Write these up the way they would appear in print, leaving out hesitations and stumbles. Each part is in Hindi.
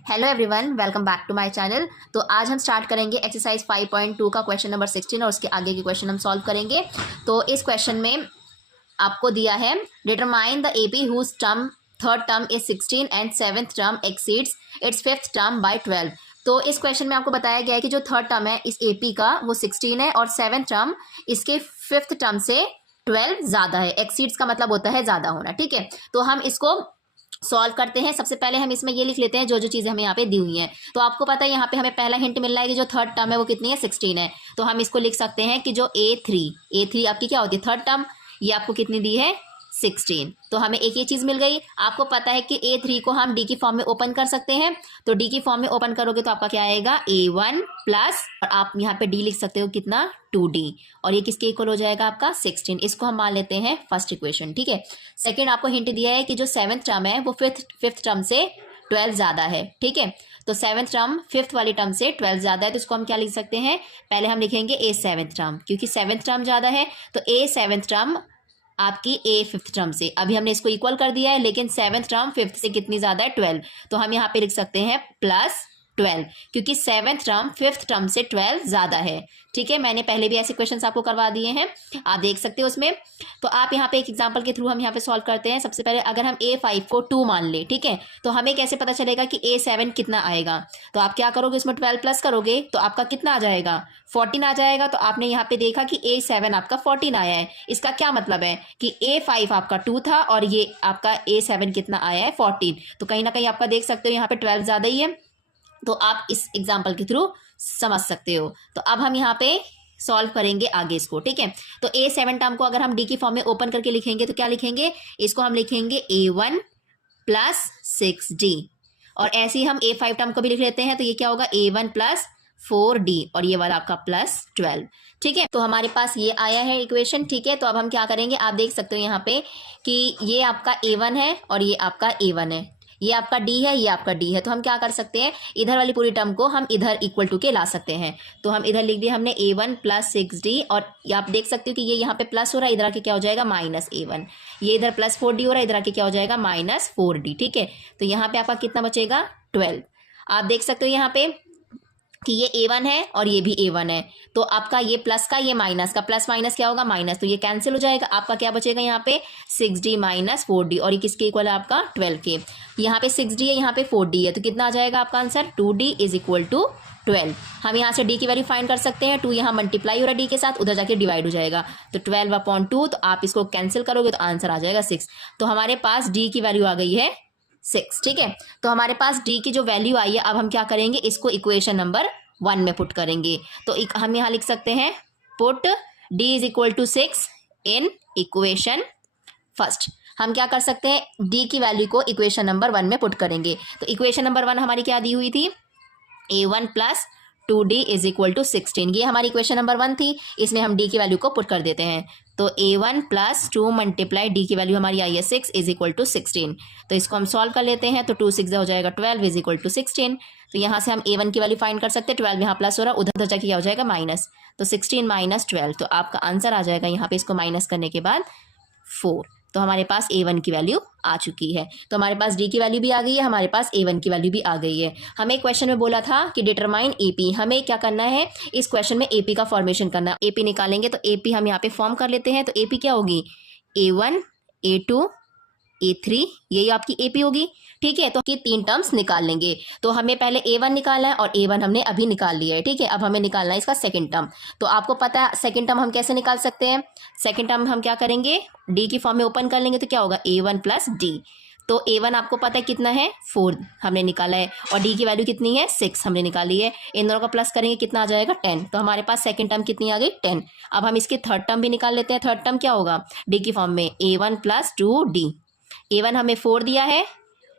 Hello everyone, welcome back to my channel. तो आज हम स्टार्ट करेंगे एक्सरसाइज 5.2 का क्वेश्चन नंबर 16 और उसके आगे के क्वेश्चन हम सॉल्व करेंगे। तो इस क्वेश्चन में आपको दिया है determine the AP whose term third term is 16 and seventh term exceeds its fifth term by 12। तो इस क्वेश्चन में आपको बताया गया है कि जो थर्ड टर्म है इस एपी का वो 16 है और सेवन्थ टर्म इसके फिफ्थ टर्म से 12 ज़्यादा है। एक्सीड्स का मतलब होता है ज़्यादा होना, ठीक है। तो हम इसको सॉल्व करते हैं। सबसे पहले हम इसमें ये लिख लेते हैं जो जो चीज़ें हमें यहाँ पे दी हुई हैं। तो आपको पता है यहाँ पे हमें पहला हिंट मिल रहा है कि जो थर्ड टर्म है वो कितनी है, 16 है। तो हम इसको लिख सकते हैं कि जो ए थ्री आपकी क्या होती है, थर्ड टर्म, ये आपको कितनी दी है, 16। तो हमें एक ये चीज़ मिल गई। आपको पता है कि A3 को हम डी की फॉर्म में ओपन कर सकते हैं। तो डी की फॉर्म में ओपन करोगे तो आपका क्या आएगा, A1 प्लस, और आप यहाँ पे डी लिख सकते हो कितना, 2D, और ये किसके इक्वल हो जाएगा आपका 16। इसको हम मान लेते हैं फर्स्ट इक्वेशन, ठीक है। सेकेंड आपको हिंट दिया है कि जो सेवन्थ टर्म है वो फिफ्थ टर्म से 12 ज़्यादा है, ठीक है। तो सेवन्थ टर्म फिफ्थ वाली टर्म से 12 ज़्यादा है, तो इसको हम क्या लिख सकते हैं, पहले हम लिखेंगे ए सेवन्थ टर्म, क्योंकि सेवन्थ टर्म ज़्यादा है। तो ए सेवन्थ टर्म आपकी ए फिफ्थ टर्म से, अभी हमने इसको इक्वल कर दिया है, लेकिन सेवन्थ टर्म फिफ्थ से कितनी ज़्यादा है, 12। तो हम यहाँ पे लिख सकते हैं प्लस 12, क्योंकि सेवन्थ टर्म फिफ्थ टर्म से 12 ज़्यादा है, ठीक है। मैंने पहले भी ऐसे क्वेश्चंस आपको करवा दिए हैं, आप देख सकते हो उसमें। तो आप यहाँ पे एक एग्जांपल के थ्रू हम यहाँ पे सॉल्व करते हैं। सबसे पहले अगर हम A5 को 2 मान ले, ठीक है, तो हमें कैसे पता चलेगा कि A7 कितना आएगा। तो आप क्या करोगे, उसमें 12 प्लस करोगे तो आपका कितना आ जाएगा, 14 आ जाएगा। तो आपने यहाँ पे देखा कि A7 आपका 14 आया है। इसका क्या मतलब है कि A5 आपका 2 था और ये आपका A7 कितना आया है, 14। तो कहीं ना कहीं आपका देख सकते हो यहाँ पे 12 ज़्यादा ही है। तो आप इस एग्जाम्पल के थ्रू समझ सकते हो। तो अब हम यहाँ पे सॉल्व करेंगे आगे इसको, ठीक है। तो A7 टर्म को अगर हम डी की फॉर्म में ओपन करके लिखेंगे तो क्या लिखेंगे, इसको हम लिखेंगे A1 प्लस 6D, और ऐसे ही हम A5 टर्म को भी लिख लेते हैं। तो ये क्या होगा, A1 प्लस 4D, और ये वाला आपका प्लस 12, ठीक है। तो हमारे पास ये आया है इक्वेशन, ठीक है। तो अब हम क्या करेंगे, आप देख सकते हो यहाँ पे कि ये आपका A1 है और ये आपका A1 है, ये आपका D है, ये आपका D है। तो हम क्या कर सकते हैं, इधर वाली पूरी टर्म को हम इधर इक्वल टू के ला सकते हैं। तो हम इधर लिख दिया हमने A1 प्लस 6D, और ये आप देख सकते हो कि ये यहाँ पे प्लस हो रहा है, इधर आके क्या हो जाएगा, माइनस A1। ये इधर प्लस 4D हो रहा है, इधर आके क्या हो जाएगा, माइनस 4D, ठीक है। तो यहाँ पे आपका कितना बचेगा, 12। आप देख सकते हो यहाँ पे कि ये A1 है और ये भी A1 है। तो आपका ये प्लस का, ये माइनस का, प्लस माइनस क्या होगा, माइनस, तो ये कैंसिल हो जाएगा। आपका क्या बचेगा यहाँ पे, 6D माइनस 4D, और ये किसके इक्वल है आपका, 12 के। यहाँ पे 6D है, यहाँ पे 4D है, तो कितना आ जाएगा आपका answer, 2D is equal to 12। हम यहाँ से D की वैल्यू फाइंड कर सकते हैं। 2 यहाँ मल्टीप्लाई हो रहा है D के साथ, उधर जाके डिवाइड हो जाएगा, तो 12/2। तो आप इसको कैंसिल करोगे तो आंसर आ जाएगा 6। तो हमारे पास D की वैल्यू आ गई है 6, ठीक है। तो हमारे पास D की जो वैल्यू आई है, अब हम क्या करेंगे, इसको इक्वेशन नंबर 1 में पुट करेंगे। तो हम यहाँ लिख सकते हैं, put D is equal to 6 in equation first. हम क्या कर सकते हैं, D की वैल्यू को इक्वेशन नंबर 1 में पुट करेंगे। तो इक्वेशन नंबर 1 हमारी क्या दी हुई थी, A1 plus 2D is equal to 16, ये हमारी इक्वेशन नंबर 1 थी। इसमें हम D की वैल्यू को पुट कर देते हैं। तो A1 प्लस 2 मल्टीप्लाई D की वैल्यू हमारी आई है 6 इज इक्वल टू 16। तो इसको हम सॉल्व कर लेते हैं। तो 2 6 हो जाएगा 12 इज इक्वल टू 16। तो यहाँ से हम A1 की वैल्यू फाइंड कर सकते हैं। 12 यहाँ प्लस हो रहा है, उधर जाके क्या हो जाएगा, माइनस। तो 16 माइनस 12, तो आपका आंसर आ जाएगा यहाँ पे इसको माइनस करने के बाद 4। तो हमारे पास A1 की वैल्यू आ चुकी है। तो हमारे पास D की वैल्यू भी आ गई है, हमारे पास A1 की वैल्यू भी आ गई है। हमें क्वेश्चन में बोला था कि डिटरमाइन AP, हमें क्या करना है, इस क्वेश्चन में AP का फॉर्मेशन करना। AP निकालेंगे तो AP हम यहाँ पे फॉर्म कर लेते हैं। तो AP क्या होगी, A1 A2 A3, यही आपकी AP होगी, ठीक है। तो कि 3 टर्म्स निकाल लेंगे। तो हमें पहले A1 निकालना है, और A1 हमने अभी निकाल लिया है, ठीक है। अब हमें निकालना है इसका सेकंड टर्म। तो आपको पता है सेकंड टर्म हम कैसे निकाल सकते हैं, सेकंड टर्म हम क्या करेंगे, D की फॉर्म में ओपन कर लेंगे। तो क्या होगा, A1 प्लस D। तो A1 आपको पता है कितना है, 4 हमने निकाला है, और D की वैल्यू कितनी है, 6 हमने निकाली है। इन दोनों का प्लस करेंगे कितना आ जाएगा, 10। तो हमारे पास सेकंड टर्म कितनी आ गई, 10। अब हम इसके थर्ड टर्म भी निकाल लेते हैं। थर्ड टर्म क्या होगा, D की फॉर्म में A1 प्लस 2D। A1 हमें 4 दिया है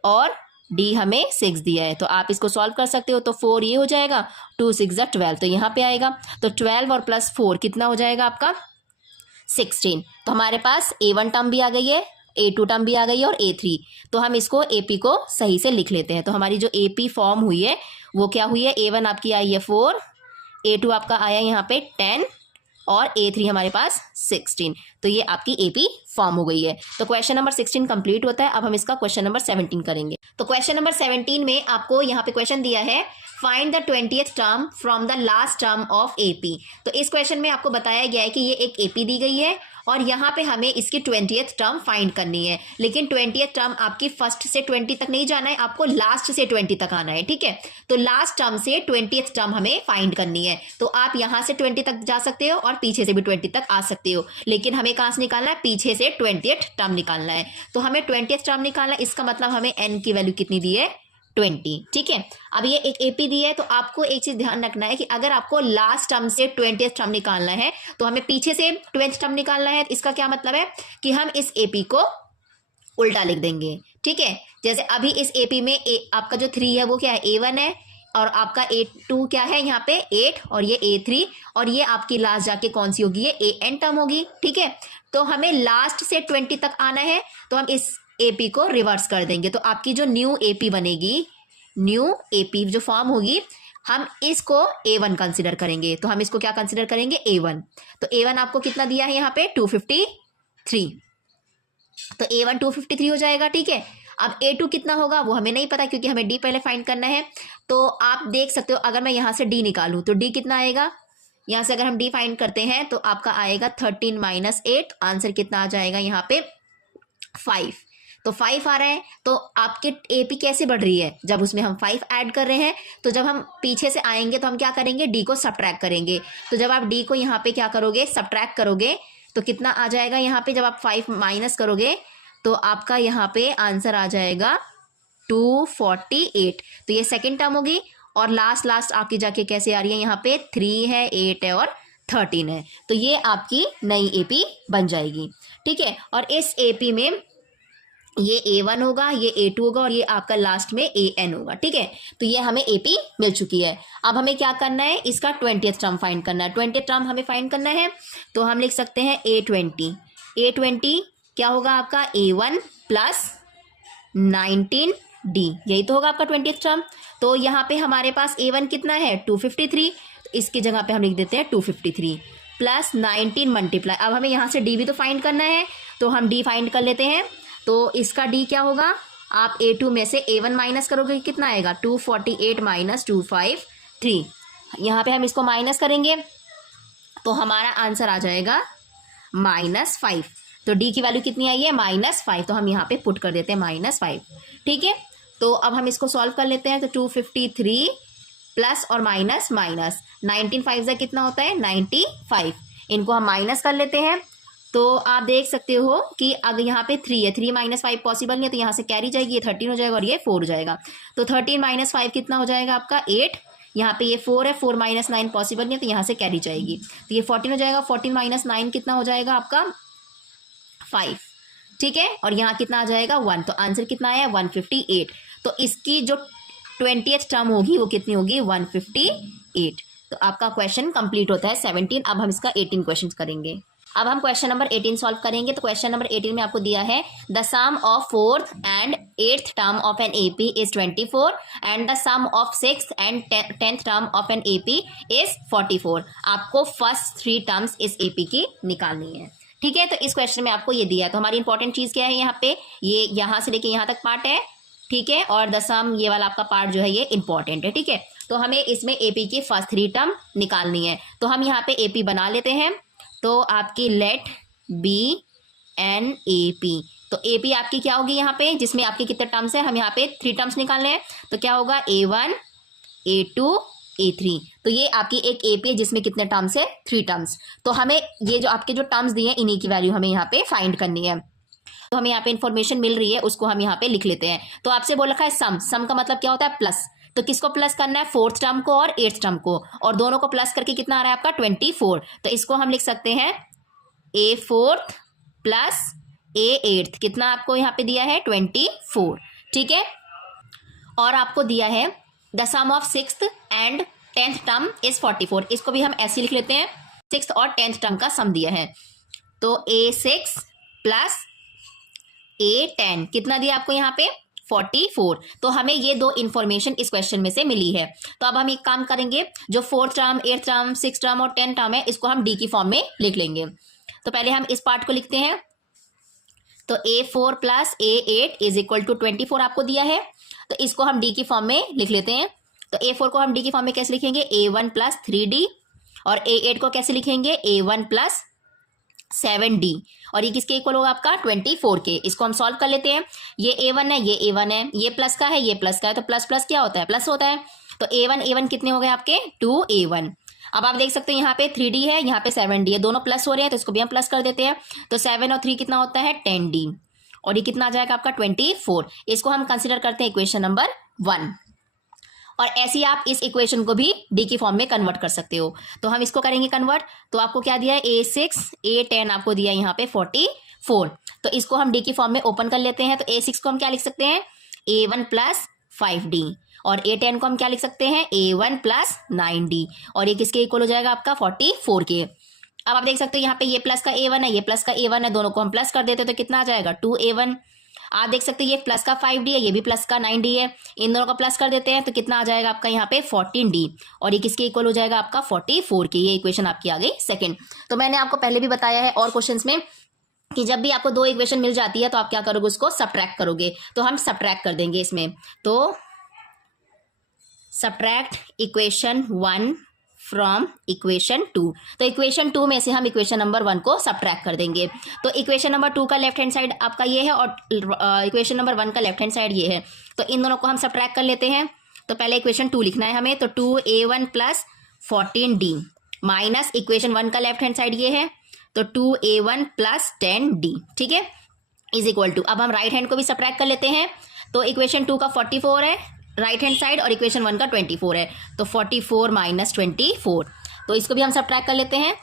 और D हमें 6 दिया है। तो आप इसको सॉल्व कर सकते हो। तो 4 ये हो जाएगा, 2 6 12, तो यहाँ पे आएगा। तो 12 और प्लस 4 कितना हो जाएगा आपका, 16। तो हमारे पास A1 टर्म भी आ गई है, A2 टर्म भी आ गई है, और A3। तो हम इसको AP को सही से लिख लेते हैं। तो हमारी जो AP फॉर्म हुई है वो क्या हुई है, A1 आपकी आई है 4, A2 आपका आया यहाँ पे 10, और A3 हमारे पास 16। तो ये आपकी AP फॉर्म हो गई है। तो क्वेश्चन नंबर 16 कंप्लीट होता है। अब हम इसका क्वेश्चन नंबर 17 करेंगे। तो क्वेश्चन नंबर 17 में आपको यहाँ पे क्वेश्चन दिया है find the 20th term from the last term of AP। तो इस क्वेश्चन में आपको बताया गया है कि ये एक AP दी गई है और यहाँ पे हमें इसकी 20th टर्म फाइंड करनी है। लेकिन 20th टर्म आपकी फर्स्ट से 20 तक नहीं जाना है, आपको लास्ट से 20 तक आना है, ठीक है। तो लास्ट टर्म से 20th टर्म हमें फाइंड करनी है। तो आप यहाँ से 20 तक जा सकते हो और पीछे से भी 20 तक आ सकते हो, लेकिन हमें कहाँ से निकालना है, पीछे से 20th टर्म निकालना है। तो हमें 20th टर्म निकालना है, इसका मतलब हमें n की वैल्यू कितनी दी है, 20, ठीक है। अब ये एक AP दी है, तो आपको एक चीज ध्यान रखना है कि अगर आपको लास्ट टर्म से 20th टर्म निकालना है तो हमें पीछे से 20th टर्म निकालना है। इसका क्या मतलब है कि हम इस AP को उल्टा लिख देंगे, ठीक है। जैसे अभी इस AP में आपका जो 3 है वो क्या है, A1 है, और आपका A2 क्या है यहाँ पे 8, और ये A3, और ये आपकी लास्ट जाके कौन सी होगी, ये AN टर्म होगी, ठीक है। तो हमें लास्ट से 20 तक आना है, तो हम इस AP को रिवर्स कर देंगे। तो आपकी जो न्यू AP बनेगी, न्यू AP जो फॉर्म होगी, हम इसको A1 कंसिडर करेंगे। तो हम इसको क्या कंसिडर करेंगे, A1। तो A1 आपको कितना दिया है यहाँ पे 253, तो A1 253 हो जाएगा, ठीक है। अब A2 कितना होगा वो हमें नहीं पता, क्योंकि हमें D पहले फाइंड करना है। तो आप देख सकते हो, अगर मैं यहाँ से D निकालूं तो D कितना आएगा, यहाँ से अगर हम D फाइंड करते हैं तो आपका आएगा 13 - 8, आंसर कितना आ जाएगा यहाँ पे 5। तो 5 आ रहा है। तो आपके AP कैसे बढ़ रही है, जब उसमें हम 5 ऐड कर रहे हैं। तो जब हम पीछे से आएंगे तो हम क्या करेंगे, D को सब्ट्रैक्ट करेंगे। तो जब आप D को यहाँ पे क्या करोगे, सब्ट्रैक्ट करोगे, तो कितना आ जाएगा यहाँ पे, जब आप 5 माइनस करोगे तो आपका यहाँ पे आंसर आ जाएगा 248। तो ये सेकेंड टर्म होगी। और लास्ट आपकी जाके कैसे आ रही है, यहाँ पे 3 है, 8 है और 13 है। तो ये आपकी नई AP बन जाएगी, ठीक है। और इस AP में ये A1 होगा, ये A2 होगा, और ये आपका लास्ट में AN होगा, ठीक है। तो ये हमें AP मिल चुकी है। अब हमें क्या करना है, इसका 20th टर्म फाइंड करना है। 20th टर्म हमें फाइंड करना है, तो हम लिख सकते हैं A20 क्या होगा आपका, A1 + 19D, यही तो होगा आपका 20th टर्म। तो यहाँ पे हमारे पास A1 कितना है 253, तो इसकी जगह पे हम लिख देते हैं 253 + 19 मल्टीप्लाई। अब हमें यहाँ से D भी तो फाइंड करना है, तो हम D फाइंड कर लेते हैं। तो इसका D क्या होगा, आप A2 में से A1 माइनस करोगे, कितना आएगा 248 - 253। यहाँ पे हम इसको माइनस करेंगे तो हमारा आंसर आ जाएगा -5। तो D की वैल्यू कितनी आई है, -5। तो हम यहाँ पे पुट कर देते हैं -5, ठीक है। तो अब हम इसको सॉल्व कर लेते हैं। तो 253 प्लस और माइनस 19 5 से कितना होता है 95, इनको हम माइनस कर लेते हैं। तो आप देख सकते हो कि अगर यहाँ पे 3 है, 3 - 5 पॉसिबल नहीं है, तो यहाँ से कैरी जाएगी, ये 13 हो जाएगा और ये 4 हो जाएगा। तो 13 - 5 कितना हो जाएगा आपका 8, यहाँ पे ये 4 है, 4 - 9 पॉसिबल नहीं है, तो यहाँ से कैरी जाएगी, तो ये 14 हो जाएगा। 14 - 9 कितना हो जाएगा आपका 5, ठीक है। और यहाँ कितना आ जाएगा 1, तो आंसर कितना आया 158। तो इसकी जो 20th टर्म होगी वो कितनी होगी 158। तो आपका क्वेश्चन कंप्लीट होता है 17। अब हम इसका 18 क्वेश्चन करेंगे। अब हम क्वेश्चन नंबर 18 सॉल्व करेंगे। तो क्वेश्चन नंबर 18 में आपको दिया है the sum of 4th and 8th term of an AP is 24 and the sum of 6th and 10th term of an AP is 44। आपको फर्स्ट 3 टर्म्स इस AP की निकालनी है, ठीक है। तो इस क्वेश्चन में आपको ये दिया है। तो हमारी इंपॉर्टेंट चीज़ क्या है, यहाँ पे ये यहाँ से लेके यहाँ तक पार्ट है, ठीक है। और द सम ये वाला आपका पार्ट जो है ये इंपॉर्टेंट है, ठीक है। तो हमें इसमें AP की फर्स्ट 3 टर्म निकालनी है। तो हम यहाँ पे AP बना लेते हैं। तो आपकी लेट बी एन AP, तो AP आपकी क्या होगी यहाँ पे, जिसमें आपके कितने टर्म्स है, हम यहाँ पे 3 टर्म्स निकालने हैं। तो क्या होगा A1 A2 A3। तो ये आपकी एक AP है जिसमें कितने टर्म्स है 3 टर्म्स। तो हमें ये जो आपके जो टर्म्स दिए हैं इन्हीं की वैल्यू हमें यहाँ पे फाइंड करनी है। तो हमें यहाँ पे इन्फॉर्मेशन मिल रही है, उसको हम यहाँ पे लिख लेते हैं। तो आपसे बोल रखा है सम का मतलब क्या होता है प्लस। तो किसको प्लस करना है 4th टर्म को और 8th टर्म को, और दोनों को प्लस करके कितना आ रहा है आपका 24। तो इसको हम लिख सकते हैं A4th प्लस A8th, कितना आपको यहाँ पे दिया है 24, ठीक है। और आपको दिया है the sum of 6th and 10th term is 44। इसको भी हम ऐसे लिख लेते हैं, 6th और 10th टर्म का सम दिया है। तो A6 प्लस A10 कितना दिया आपको यहाँ पे 44। तो हमें ये दो इन्फॉर्मेशन इस क्वेश्चन में से मिली है। तो अब हम एक काम करेंगे, जो 4th term, 8th term, 6th term और 10th टर्म है, इसको हम डी की फॉर्म में लिख लेंगे। तो पहले हम इस पार्ट को लिखते हैं। तो A4 plus A8 is equal to 24 आपको दिया है, तो इसको हम डी की फॉर्म में लिख लेते हैं। तो A4 को हम डी की फॉर्म में कैसे लिखेंगे, A1 प्लस 3D, और A8 को कैसे लिखेंगे, A1 प्लस 7D, और ये किसके इक्वल होगा आपका 24 के। इसको हम सॉल्व कर लेते हैं। ये A1 है, ये A1 है, ये प्लस का है, ये प्लस का है, तो प्लस प्लस क्या होता है, प्लस होता है। तो A1 कितने हो गए आपके 2A1। अब आप देख सकते हैं यहाँ पे 3D है, यहाँ पे 7D है, दोनों प्लस हो रहे हैं, तो इसको भी हम प्लस कर देते हैं। तो 7 और 3 कितना होता है 10D, और ये कितना आ जाएगा आपका 24। इसको हम कंसिडर करते हैं इक्वेशन नंबर 1। और ऐसे ही आप इस इक्वेशन को भी डी की फॉर्म में कन्वर्ट कर सकते हो। तो हम इसको करेंगे कन्वर्ट। तो आपको क्या दिया है, A6 A10 आपको दिया है यहाँ पे 44। तो इसको हम डी की फॉर्म में ओपन कर लेते हैं। तो A6 को हम क्या लिख सकते हैं, A1 प्लस 5D, और A10 को हम क्या लिख सकते हैं, A1 प्लस 9D, और ये किसके इक्वल हो जाएगा आपका 44 के। अब आप देख सकते हो यहाँ पे ये प्लस का A1 है, ये प्लस का A1 है, दोनों को हम प्लस कर देते हैं तो कितना आ जाएगा 2A1। आप देख सकते हैं ये प्लस का 5D है, ये भी प्लस का 9D है, इन दोनों को प्लस कर देते हैं तो कितना आ जाएगा आपका यहाँ पे 14D, और ये किसके इक्वल हो जाएगा आपका 44 के। ये इक्वेशन आपकी आ गई सेकंड। तो मैंने आपको पहले भी बताया है और क्वेश्चंस में कि जब भी आपको दो इक्वेशन मिल जाती है तो आप क्या करोगे, उसको सब्ट्रैक्ट करोगे। तो हम सब्ट्रैक्ट कर देंगे इसमें। तो सब्ट्रैक्ट इक्वेशन 1 फ्रॉम इक्वेशन 2। तो इक्वेशन 2 में से हम इक्वेशन नंबर 1 को सब्ट्रैक्ट कर देंगे। तो इक्वेशन नंबर 2 का लेफ्ट हैंड साइड आपका ये है, और इक्वेशन नंबर 1 का लेफ्ट हैंड साइड ये है। तो इन दोनों को हम सब्ट्रैक्ट कर लेते हैं। तो पहले इक्वेशन 2 लिखना है हमें। तो 2A1 plus 14D minus equation 1 का लेफ्ट हैंड साइड ये है, तो 2A1 प्लस 10D, ठीक है, इज इक्वल टू। अब हम राइट हैंड को भी सब्ट्रैक्ट कर लेते हैं। तो इक्वेशन 2 का 44 है राइट हैंड साइड, और इक्वेशन 1 का 24 है, तो 44 माइनस 24। तो इसको भी हम सब्ट्रैक्ट कर लेते हैं।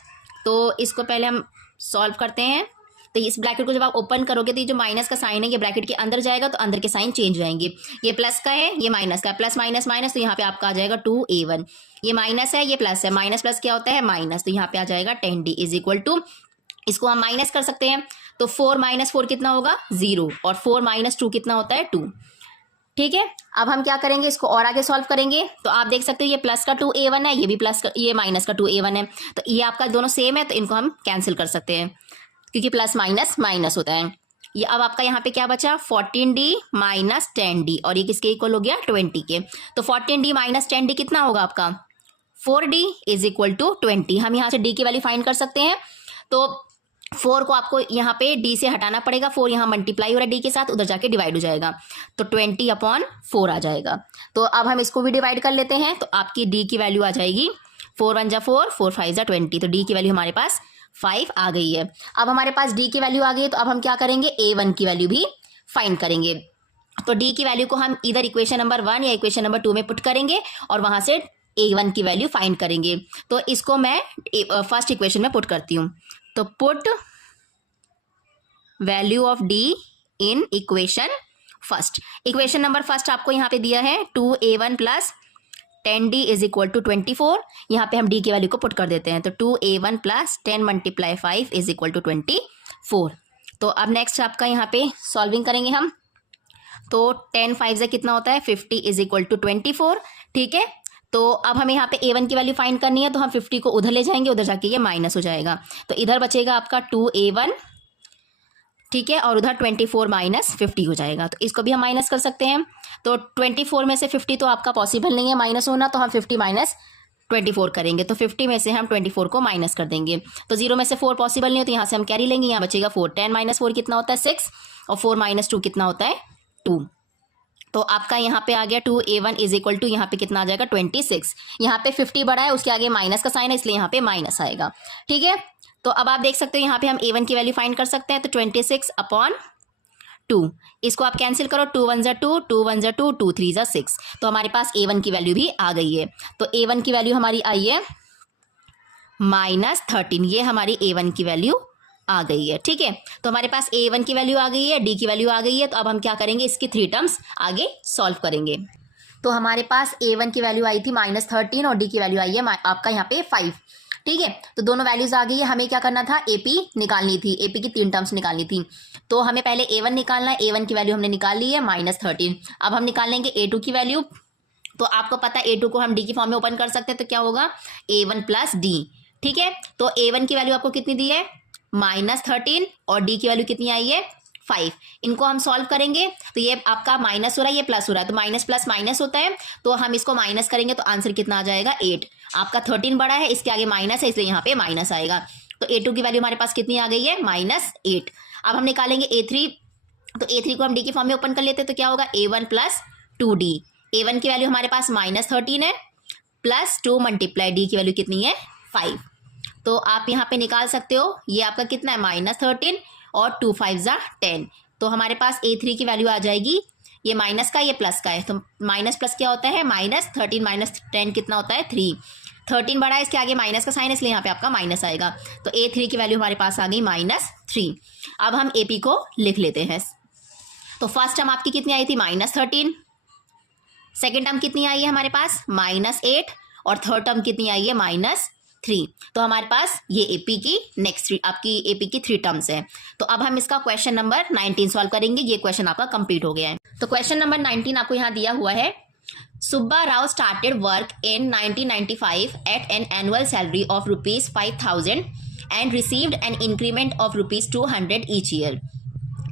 तो इसको पहले हम सॉल्व करते हैं। तो इस ब्रैकेट को जब आप ओपन करोगे तो ये जो माइनस का साइन है ये ब्रैकेट के अंदर जाएगा, तो अंदर के साइन चेंज हो जाएंगे। ये प्लस का है, ये माइनस का है, प्लस माइनस माइनस, तो यहाँ पे आपका आ जाएगा 2A1। ये माइनस है, ये प्लस है, माइनस प्लस क्या होता है माइनस, तो यहाँ पे आ जाएगा 10D इज इक्वल टू, इसको हम माइनस कर सकते हैं। तो 4 माइनस 4 कितना होगा 0, और 4 माइनस 2 कितना होता है 2, ठीक है। अब हम क्या करेंगे, इसको और आगे सॉल्व करेंगे। तो आप देख सकते हो ये प्लस का 2A1 है, ये भी प्लस का, ये माइनस का 2A1 है, तो ये आपका दोनों सेम है, तो इनको हम कैंसिल कर सकते हैं क्योंकि प्लस माइनस माइनस होता है। ये अब आपका यहाँ पे क्या बचा 14D माइनस 10D, और ये किसके इक्वल हो गया 20 के। तो 14D माइनस 10D कितना होगा आपका 4D इज इक्वल टू 20। हम यहाँ से D की वैल्यू फाइंड कर सकते हैं। तो 4 को आपको यहाँ पे D से हटाना पड़ेगा, 4 यहाँ मल्टीप्लाई हो रहा है D के साथ, उधर जाके डिवाइड हो जाएगा, तो 20/4 आ जाएगा। तो अब हम इसको भी डिवाइड कर लेते हैं। तो आपकी D की वैल्यू आ जाएगी 4 1 जा 4, 4 5 जा 20, तो D की वैल्यू हमारे पास 5 आ गई है। अब हमारे पास D की वैल्यू आ गई है, तो अब हम क्या करेंगे A1 की वैल्यू भी फाइंड करेंगे। तो D की वैल्यू को हम इधर इक्वेशन नंबर 1 या इक्वेशन नंबर 2 में पुट करेंगे, और वहां से A1 की वैल्यू फाइंड करेंगे। तो इसको मैं फर्स्ट इक्वेशन में पुट करती हूँ। तो put value of D in equation first. Equation number first आपको यहाँ पे दिया है 2A1 plus 10D is equal to 24। यहाँ पे हम D की वैल्यू को पुट कर देते हैं। तो 2A1 plus 10 multiply 5 is equal to 24। तो अब नेक्स्ट आपका यहाँ पे सॉल्विंग करेंगे हम। तो 10 5 से कितना होता है 50 इज इक्वल टू 24, ठीक है। तो अब हमें यहाँ पे A1 की वैल्यू फाइंड करनी है, तो हम 50 को उधर ले जाएंगे, उधर जाके ये माइनस हो जाएगा, तो इधर बचेगा आपका 2A1, ठीक है, और उधर 24 माइनस 50 हो जाएगा। तो इसको भी हम माइनस कर सकते हैं। तो 24 में से 50 तो आपका पॉसिबल नहीं है माइनस होना, तो हम 50 माइनस 24 करेंगे। तो 50 में से हम 24 को माइनस कर देंगे। तो 0 में से 4 पॉसिबल नहीं है, तो यहाँ से हम कैरी लेंगे, यहाँ बचेगा 4। 10 माइनस 4 कितना होता है 6, और 4 माइनस 2 कितना होता है 2। तो आपका यहाँ पे आ गया 2A1 इज इक्वल टू, यहाँ पे कितना आ जाएगा 26। यहाँ पे 50 बड़ा है, उसके आगे माइनस का साइन है, इसलिए यहाँ पे माइनस आएगा, ठीक है। तो अब आप देख सकते हो यहाँ पे हम A1 की वैल्यू फाइंड कर सकते हैं। तो 26/2, इसको आप कैंसिल करो, 2 1 जा 2, 2 1 जा 2, 2 3 जा 6, तो हमारे पास A1 की वैल्यू भी आ गई है। तो A1 की वैल्यू हमारी आई है -13, ये हमारी A1 की वैल्यू आ गई है, ठीक है। तो हमारे पास A1 की वैल्यू आ गई है, D की वैल्यू आ गई है। तो अब हम क्या करेंगे, इसकी 3 टर्म्स आगे सॉल्व करेंगे। तो हमारे पास A1 की वैल्यू आई थी -13 और D की वैल्यू आई है आपका यहाँ पे 5। ठीक है, तो दोनों वैल्यूज आ गई है। हमें क्या करना था, एपी निकालनी थी, एपी की 3 टर्म्स निकालनी थी। तो हमें पहले A1 निकालना है, A1 की वैल्यू हमने निकाल ली है -13। अब हम निकाल लेंगे A2 की वैल्यू। तो आपको पता है A2 को हम D की फॉर्म में ओपन कर सकते हैं, तो क्या होगा A1 प्लस D। ठीक है, तो A1 की वैल्यू आपको कितनी दी है -13 और D की वैल्यू कितनी आई है 5। इनको हम सॉल्व करेंगे तो ये आपका माइनस हो रहा है, ये प्लस हो रहा है, तो माइनस प्लस माइनस होता है, तो हम इसको माइनस करेंगे तो आंसर कितना आ जाएगा 8। आपका 13 बड़ा है, इसके आगे माइनस है, इसलिए यहाँ पे माइनस आएगा। तो A2 की वैल्यू हमारे पास कितनी आ गई है -8। अब हम निकालेंगे A3। तो A3 को हम D की फॉर्म में ओपन कर लेते हैं, तो क्या होगा A1 प्लस 2D। A1 की वैल्यू हमारे पास -13 है, प्लस 2 मल्टीप्लाई D की वैल्यू कितनी है 5। तो आप यहाँ पे निकाल सकते हो, ये आपका कितना है -13 और 2 5 जा 10। तो हमारे पास A3 की वैल्यू आ जाएगी, ये माइनस का ये प्लस का है, तो माइनस प्लस क्या होता है -13 -10 कितना होता है 3। 13 बड़ा है, इसके आगे माइनस का साइन है, इसलिए यहाँ पे आपका माइनस आएगा। तो A3 की वैल्यू हमारे पास आ गई -3। अब हम AP को लिख लेते हैं। तो फर्स्ट टर्म आपकी कितनी आई थी -13, सेकेंड टर्म कितनी आई है हमारे पास -8 और थर्ड टर्म कितनी आई है -3। तो हमारे पास ये एपी की नेक्स्ट आपकी एपी की 3 टर्म्स है। तो अब हम इसका क्वेश्चन नंबर 19 सॉल्व करेंगे। ये क्वेश्चन आपका कंप्लीट हो गया है। तो क्वेश्चन नंबर 19 आपको यहाँ दिया हुआ है, Subba Rao started work in 1995 at an annual salary of ₹5,000 and received an increment of ₹200 each year.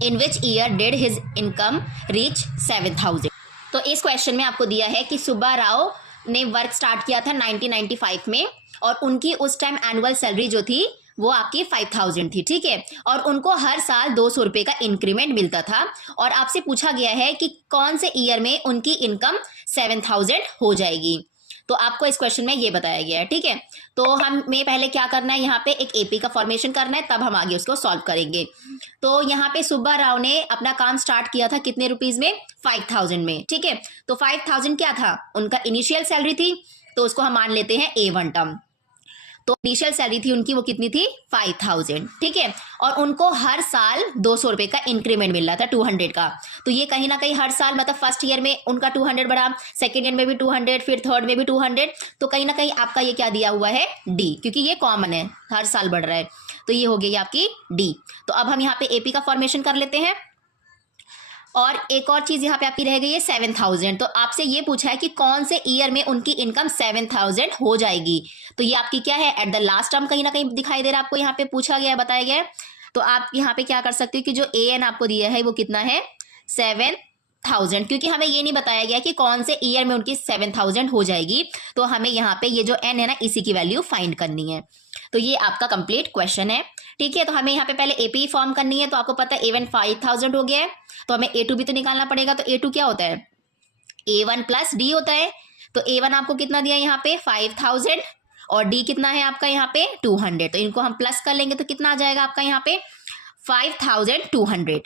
In which year did his income reach 7,000? तो इस क्वेश्चन में आपको दिया है कि सुब्बा राव ने वर्क स्टार्ट किया था 1995 में और उनकी उस टाइम एनुअल सैलरी जो थी वो आपकी 5,000 थी। ठीक है, और उनको हर साल 200 रुपये का इंक्रीमेंट मिलता था और आपसे पूछा गया है कि कौन से ईयर में उनकी इनकम 7,000 हो जाएगी। तो आपको इस क्वेश्चन में ये बताया गया है। ठीक है, तो हमें पहले क्या करना है, यहाँ पे एक एपी का फॉर्मेशन करना है, तब हम आगे उसको सॉल्व करेंगे। तो यहाँ पे सुब्बा राव ने अपना काम स्टार्ट किया था कितने रुपीज में 5,000 में। ठीक है, तो 5,000 क्या था उनका इनिशियल सैलरी थी, तो उसको हम मान लेते हैं A1 टर्म। तो इनिशियल सैलरी थी उनकी वो कितनी थी 5,000। ठीक है, और उनको हर साल 200 रुपये का इंक्रीमेंट मिल रहा था 200 का। तो ये कहीं ना कहीं हर साल मतलब फर्स्ट ईयर में उनका 200 बढ़ा, सेकेंड ईयर में भी 200, फिर थर्ड में भी 200। तो कहीं ना कहीं आपका ये क्या दिया हुआ है D, क्योंकि ये कॉमन है, हर साल बढ़ रहा है। तो ये हो गई आपकी D। तो अब हम यहाँ पे एपी का फॉर्मेशन कर लेते हैं। और एक और चीज यहाँ पे आपकी रह गई है 7,000। तो आपसे ये पूछा है कि कौन से ईयर में उनकी इनकम 7,000 हो जाएगी। तो ये आपकी क्या है एट द लास्ट टर्म कहीं ना कहीं दिखाई दे रहा है आपको, यहाँ पे पूछा गया है, बताया गया है। तो आप यहाँ पे क्या कर सकते हो कि जो AN आपको दिया है वो कितना है 7,000, क्योंकि हमें ये नहीं बताया गया कि कौन से ईयर में उनकी 7,000 हो जाएगी। तो हमें यहाँ पे ये जो N है ना इसी की वैल्यू फाइंड करनी है। तो ये आपका कंप्लीट क्वेश्चन है। ठीक है, तो हमें यहाँ पे पहले एपी फॉर्म करनी है। तो आपको पता है A1 5,000 हो गया है, तो हमें A2 भी तो निकालना पड़ेगा। तो A2 क्या होता है A1 प्लस D होता है। तो A1 आपको कितना दिया है यहाँ पे 5,000 और D कितना है आपका यहाँ पे 200। तो इनको हम प्लस कर लेंगे तो कितना आ जाएगा आपका यहाँ पे 5,200।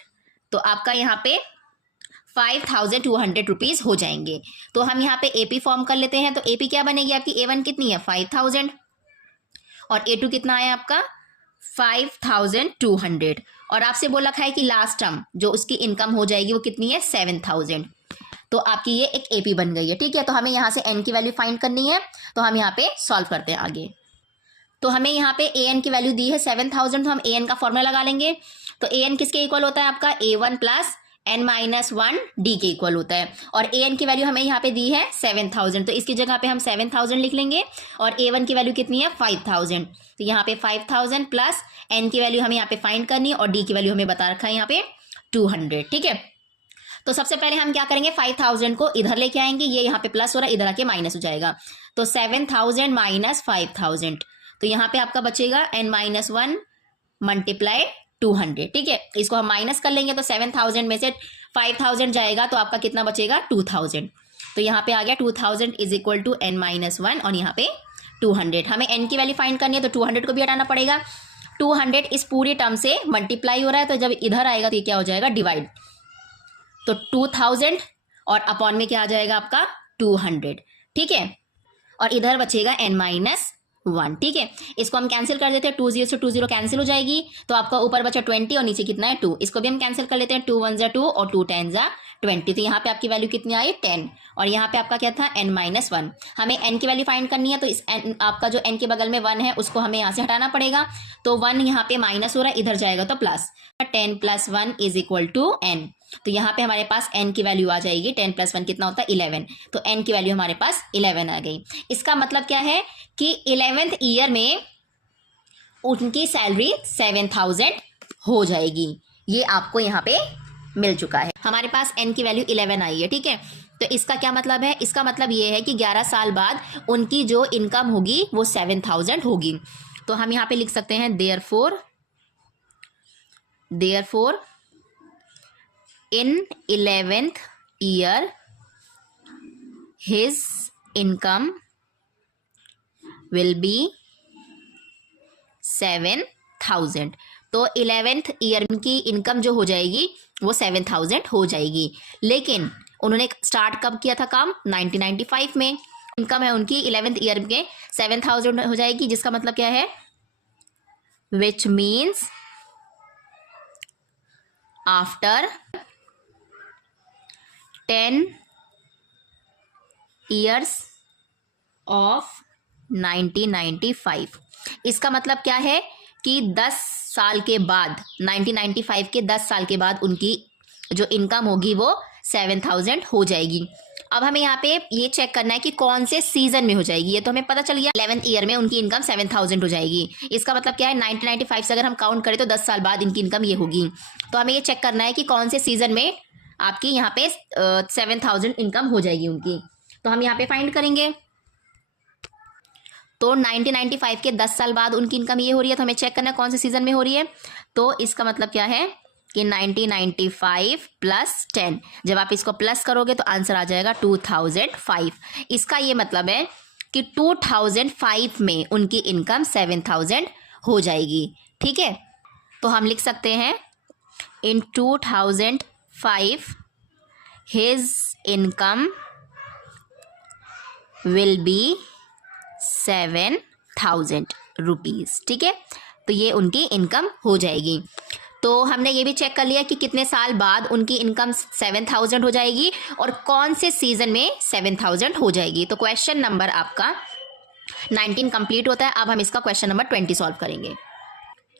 तो आपका यहाँ पे 5,200 रुपीज हो जाएंगे। तो हम यहाँ पे एपी फॉर्म कर लेते हैं। तो एपी क्या बनेगी आपकी A1 कितनी है 5,000 और A2 कितना है आपका 5,200। और आपसे बोला रखा है कि लास्ट टर्म जो उसकी इनकम हो जाएगी वो कितनी है 7,000। तो आपकी ये एक एपी बन गई है। ठीक है, तो हमें यहाँ से N की वैल्यू फाइंड करनी है। तो हम यहाँ पे सॉल्व करते हैं आगे। तो हमें यहाँ पे AN की वैल्यू दी है 7,000, तो हम AN का फॉर्मूला लगा लेंगे। तो AN किसके इक्वल होता है आपका A1 प्लस N-1 D के इक्वल होता है। और AN की वैल्यू हमें यहाँ पे दी है 7,000, तो इसकी जगह पे हम 7,000 लिख लेंगे। और A1 की वैल्यू कितनी है 5,000, तो यहाँ पे 5,000 प्लस N की वैल्यू हमें यहाँ पे फाइंड करनी है और D की वैल्यू हमें बता रखा है यहाँ पे 200। ठीक है, तो सबसे पहले हम क्या करेंगे 5,000 को इधर लेके आएंगे, ये यहाँ पे प्लस हो रहा है, इधर आके माइनस हो जाएगा। तो 7,000 माइनस 5,000, तो यहाँ पे आपका बचेगा N-1 मल्टीप्लाई 200। ठीक है, इसको हम माइनस कर लेंगे तो 7,000 में से 5,000 जाएगा तो आपका कितना बचेगा 2,000। तो यहाँ पे आ गया 2,000 इज इक्वल टू N-1 और यहाँ पे 200। हमें N की वैल्यू फाइंड करनी है तो 200 को भी हटाना पड़ेगा। 200 इस पूरी टर्म से मल्टीप्लाई हो रहा है, तो जब इधर आएगा तो ये क्या हो जाएगा डिवाइड। तो 2,000 और अपॉन में क्या आ जाएगा आपका 200। ठीक है, और इधर बचेगा N-1। ठीक है, इसको हम कैंसिल कर देते हैं, 20 से 20 कैंसिल हो जाएगी। तो आपका ऊपर बचा 20 और नीचे कितना है 2। इसको भी हम कैंसिल कर लेते हैं, 2 1 जा 2 और 2 10 जा 20, तो यहाँ पे आपकी वैल्यू कितनी आई 10, और यहाँ पे आपका क्या था n-1। हमें n की वैल्यू फाइंड करनी है, तो इस n आपका जो n के बगल में 1 है उसको हमें यहाँ से हटाना पड़ेगा, तो 1 यहाँ पे माइनस हो रहा है, इधर जाएगा तो प्लस, 10 + 1 = n। तो यहाँ पे हमारे पास n की वैल्यू आ जाएगी, 10 + 1 कितना होता है 11, तो n की वैल्यू हमारे पास 11 आ गई। इसका मतलब क्या है कि 11th ईयर में उनकी सैलरी 7000 हो जाएगी। ये आपको यहाँ पे मिल चुका है, हमारे पास n की वैल्यू 11 आई है, ठीक है। तो इसका क्या मतलब है, इसका मतलब ये है कि 11 साल बाद उनकी जो इनकम होगी वो 7000 होगी। तो हम यहाँ पे लिख सकते हैं therefore in 11th year his income will be 7000। तो 11th ईयर की इनकम जो हो जाएगी वो 7000 हो जाएगी। लेकिन उन्होंने स्टार्ट कब किया था काम, 1995 में। इनकम है उनकी 11th ईयर में 7000 हो जाएगी, जिसका मतलब क्या है, which means after 10 years of 1995। इसका मतलब क्या है कि 10 साल के बाद, 1995 के 10 साल के बाद उनकी जो इनकम होगी वो 7000 हो जाएगी। अब हमें यहाँ पे ये चेक करना है कि कौन से सीजन में हो जाएगी। ये तो हमें पता चल गया 11th ईयर में उनकी इनकम 7000 हो जाएगी। इसका मतलब क्या है, 1995 से अगर हम काउंट करें तो 10 साल बाद इनकी इनकम ये होगी। तो हमें ये चेक करना है कि कौन से सीजन में आपकी यहाँ पे 7000 इनकम हो जाएगी उनकी। तो हम यहाँ पे फाइंड करेंगे, तो 1995 के 10 साल बाद उनकी इनकम ये हो रही है, तो हमें चेक करना है कौन से सीजन में हो रही है। तो इसका मतलब क्या है कि 1995 + 10, जब आप इसको प्लस करोगे तो आंसर आ जाएगा 2005। इसका ये मतलब है कि 2005 में उनकी इनकम 7000 हो जाएगी, ठीक है। तो हम लिख सकते हैं इन 2005 his income will be 7000 rupees, ठीक है। तो ये उनकी इनकम हो जाएगी। तो हमने ये भी चेक कर लिया कि कितने साल बाद उनकी इनकम 7000 हो जाएगी और कौन से सीजन में 7000 हो जाएगी। तो क्वेश्चन नंबर आपका 19 कंप्लीट होता है। अब हम इसका क्वेश्चन नंबर 20 सॉल्व करेंगे।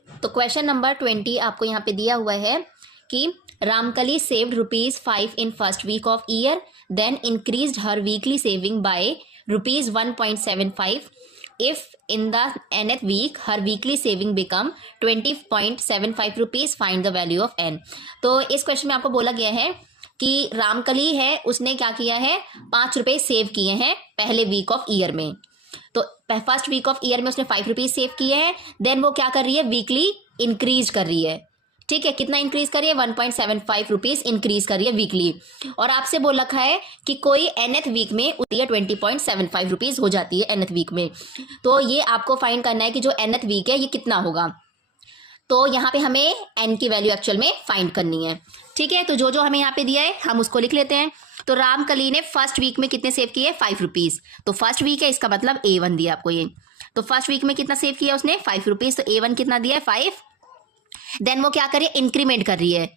तो क्वेश्चन नंबर 20 आपको यहाँ पे दिया हुआ है कि Ramkali saved ₹5 in first week of year, then increased हर weekly saving by ₹1.75। If in the nth week her weekly saving become 20.75 rupees, find the value of n। तो इस क्वेश्चन में आपको बोला गया है कि रामकली है, उसने क्या किया है, 5 रुपये सेव किए हैं पहले वीक ऑफ ईयर में। तो फर्स्ट वीक ऑफ ईयर में उसने 5 रुपीज़ सेव किए हैं। देन वो क्या कर रही है, वीकली इंक्रीज कर रही है, ठीक है। कितना इंक्रीज कर रही है, 1.75 रुपीज़ इंक्रीज कर रही है वीकली। और आपसे बोल रखा है कि कोई nth वीक में होती है 20.75 रुपीज़ हो जाती है nth वीक में। तो ये आपको फाइंड करना है कि जो nth वीक है ये कितना होगा। तो यहाँ पे हमें n की वैल्यू एक्चुअल में फाइंड करनी है, ठीक है। तो जो जो हमें यहाँ पे दिया है हम उसको लिख लेते हैं। तो रामकली ने फर्स्ट वीक में कितने सेव किए, 5 रुपीज़। तो फर्स्ट वीक है, इसका मतलब A1 दिया आपको ये। तो फर्स्ट वीक में कितना सेव किया उसने, 5 रुपीज़। तो A1 कितना दिया है, 5। देन वो क्या कर रही है, इंक्रीमेंट कर रही है,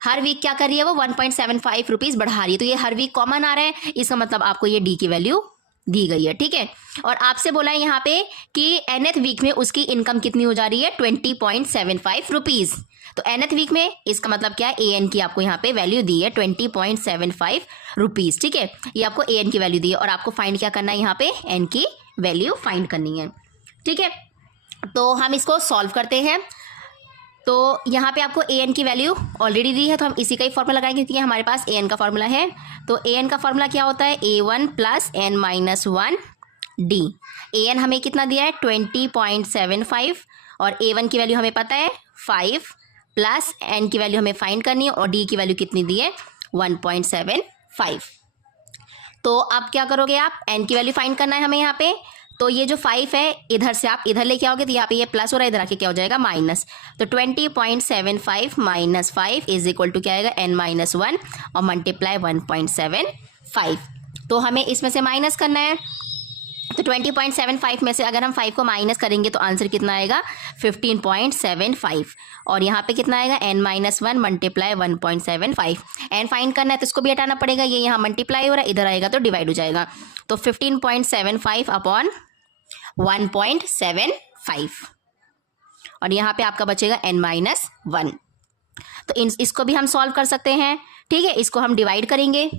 हर वीक क्या कर रही है, वो 1.75 रुपीज़ बढ़ा रही है। तो ये हर वीक कॉमन आ रहा है, इसका मतलब आपको ये डी की वैल्यू दी गई है, ठीक है। और आपसे बोला है यहाँ पे कि nth वीक में उसकी इनकम कितनी हो जा रही है, 20.75 रुपीज़। तो nth वीक में इसका मतलब क्या है, an की आपको यहाँ पे वैल्यू दी है 20.75 रुपीज़, ठीक है। ये आपको an की वैल्यू दी है और आपको फाइंड क्या करना है, यहाँ पे n की वैल्यू फाइंड करनी है, ठीक है। तो हम इसको सॉल्व करते हैं। तो यहाँ पे आपको an की वैल्यू ऑलरेडी दी है, तो हम इसी का ही फॉर्मूला लगाएंगे क्योंकि हमारे पास an का फॉर्मूला है। तो an का फॉर्मूला क्या होता है, a1 + n-1 d। an हमें कितना दिया है, 20.75 और a1 की वैल्यू हमें पता है 5 प्लस n की वैल्यू हमें फाइंड करनी है और d की वैल्यू कितनी दी है, 1.75। तो अब क्या करोगे आप, n की वैल्यू फाइंड करना है हमें यहाँ पे। तो ये जो 5 है इधर से आप इधर लेके आओगे तो यहाँ पे ये प्लस हो रहा है, इधर आके क्या हो जाएगा, माइनस। तो 20.75 - 5 = क्या आएगा, n-1 और मल्टीप्लाई 1.75। तो हमें इसमें से माइनस करना है। तो 20.75 में से अगर हम 5 को माइनस करेंगे तो आंसर कितना आएगा 15.75। और यहाँ पे कितना आएगा n-1 मल्टीप्लाई 1.75। n फाइंड करना है तो इसको भी हटाना पड़ेगा, ये यहाँ मल्टीप्लाई हो रहा है, इधर आएगा तो डिवाइड हो जाएगा। तो 15.75 अपॉन 1.75 और यहाँ पे आपका बचेगा n-1। तो इसको भी हम सॉल्व कर सकते हैं, ठीक है। इसको हम डिवाइड करेंगे,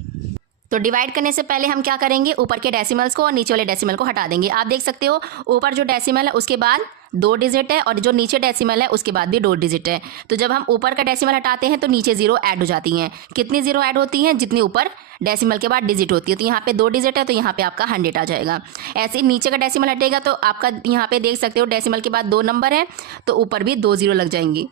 तो डिवाइड करने से पहले हम क्या करेंगे, ऊपर के डेसिमल्स को और नीचे वाले डेसिमल को हटा देंगे। आप देख सकते हो ऊपर जो डेसिमल है उसके बाद 2 डिजिट है और जो नीचे डेसिमल है उसके बाद भी 2 डिजिट है। तो जब हम ऊपर का डेसिमल हटाते हैं तो नीचे 0 ऐड हो जाती हैं। कितनी 0 ऐड होती हैं, जितनी ऊपर डेसिमल के बाद डिजिट होती है। तो यहाँ पे 2 डिजिट है तो यहाँ पे आपका 100 आ जाएगा। ऐसे नीचे का डेसिमल हटेगा तो आपका यहाँ पे देख सकते हो डेसिमल के बाद 2 नंबर है तो ऊपर भी 2 0 लग जाएंगी।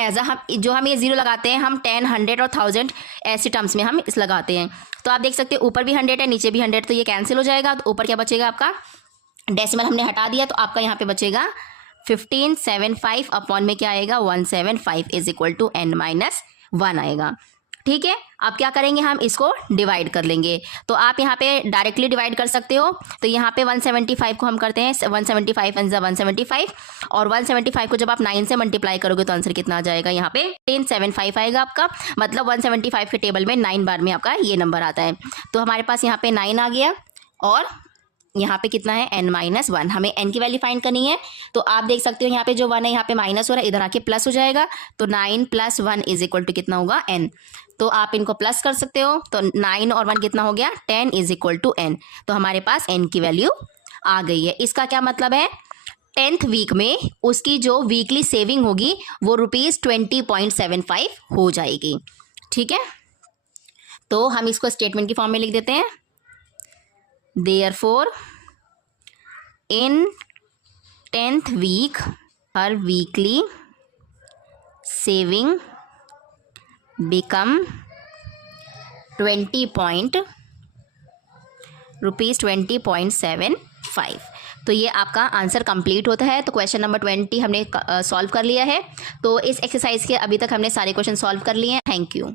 एज हम ये 0 लगाते हैं, हम 10, 100 और 1000 ऐसे टर्म्स में हम इस लगाते हैं। तो आप देख सकते हो ऊपर भी 100 है नीचे भी 100, तो ये कैंसिल हो जाएगा। तो ऊपर क्या बचेगा आपका, डेसिमल हमने हटा दिया तो आपका यहाँ पे बचेगा 1575 अपॉन में क्या आएगा 175 इज इक्वल टू n-1 आएगा, ठीक है। अब क्या करेंगे, हम इसको डिवाइड कर लेंगे। तो आप यहाँ पे डायरेक्टली डिवाइड कर सकते हो। तो यहाँ पे 175 को हम करते हैं 175 × 175 और 175 को जब आप 9 से मल्टीप्लाई करोगे तो आंसर कितना आ जाएगा, यहाँ पे 1075 आएगा आपका। मतलब 175 के टेबल में 9 बार में आपका ये नंबर आता है। तो हमारे पास यहाँ पे 9 आ गया और यहाँ पे कितना है n-1। हमें n की वैल्यू फाइंड करनी है। तो आप देख सकते हो यहाँ पे जो 1 है यहाँ पे माइनस हो रहा है, इधर आके प्लस हो जाएगा। तो 9 + 1 इज इक्वल टू कितना होगा n। तो आप इनको प्लस कर सकते हो। तो 9 और 1 कितना हो गया 10 इज इक्वल टू n। तो हमारे पास n की वैल्यू आ गई है। इसका क्या मतलब है, 10th वीक में उसकी जो वीकली सेविंग होगी वो ₹20.75 हो जाएगी, ठीक है। तो हम इसको स्टेटमेंट की फॉर्म में लिख देते हैं। Therefore, in 10th week, her weekly saving become ₹20.75। तो ये आपका आंसर कंप्लीट होता है। तो क्वेश्चन नंबर 20 हमने सॉल्व कर लिया है। तो इस एक्सरसाइज के अभी तक हमने सारे क्वेश्चन सॉल्व कर लिए हैं। Thank you.